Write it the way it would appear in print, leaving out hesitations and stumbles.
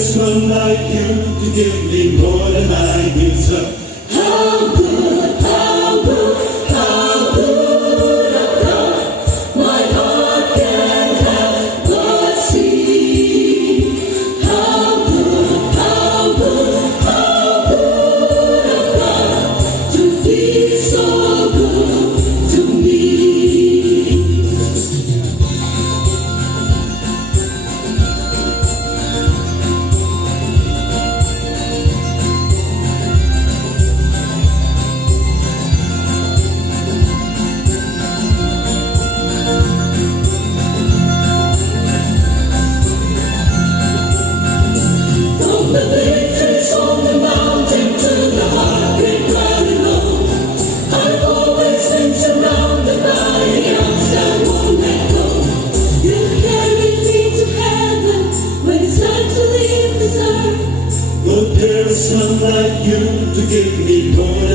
There's none like you to give me more than I deserve. How good, how good, how good of God my heart can have but see. How good, how good, how good of God to be so good to me. From the victories on the mountain to the heartbreak crying low, I've always been surrounded by the arms that won't let go. You carried me to heaven when it's time to leave this earth. But there's none like you to give me more